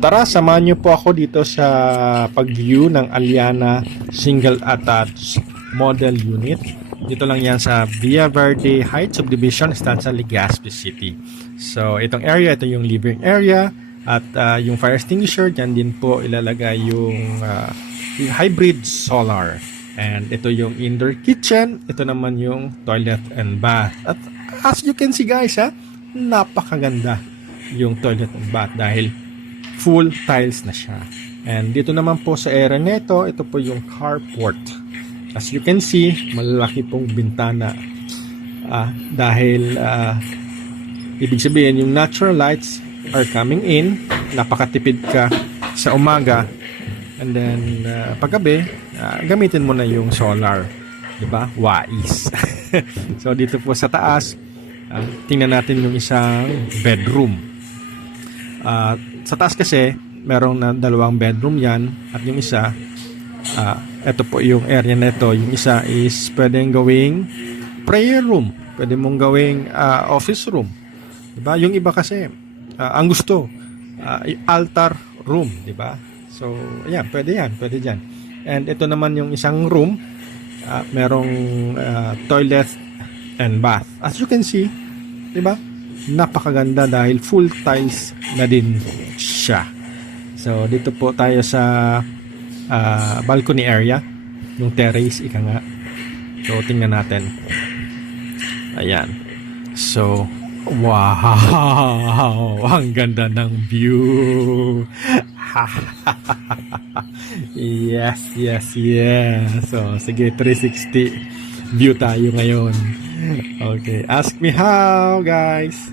Tara, samahan niyo po ako dito sa pag-view ng Aliana Single Attached Model Unit. Dito lang yan sa Villa Verde Heights Subdivision, Estancia, Legazpi City. So, itong area, ito yung living area at yung fire extinguisher, dyan din po ilalagay yung hybrid solar. And ito yung indoor kitchen, ito naman yung toilet and bath. At as you can see guys, napakaganda yung toilet and bath dahil full tiles na siya. And dito naman po sa area nito, ito po yung carport. As you can see, malaki pong bintana dahil ibig sabihin yung natural lights are coming in. Napakatipid ka sa umaga, and then paggabi gamitin mo na yung solar, diba? Wais. So dito po sa taas, tingnan natin yung isang bedroom. Sa taas kasi merong na dalawang bedroom yan, at yung isa ito po yung area na ito. Yung isa is pwedeng gawing prayer room, pwede mong gawing office room, diba? Yung iba kasi ang gusto altar room, diba? So ayan, pwede dyan. And ito naman yung isang room, merong toilet and bath. As you can see, diba? Napakaganda dahil full tiles na din siya. So dito po tayo sa balcony area, yung terrace, ika nga. So tingnan natin. Ayan. So wow, ang ganda ng view. Yes. So sige, 360 view tayo ngayon. Okay, ask me how guys.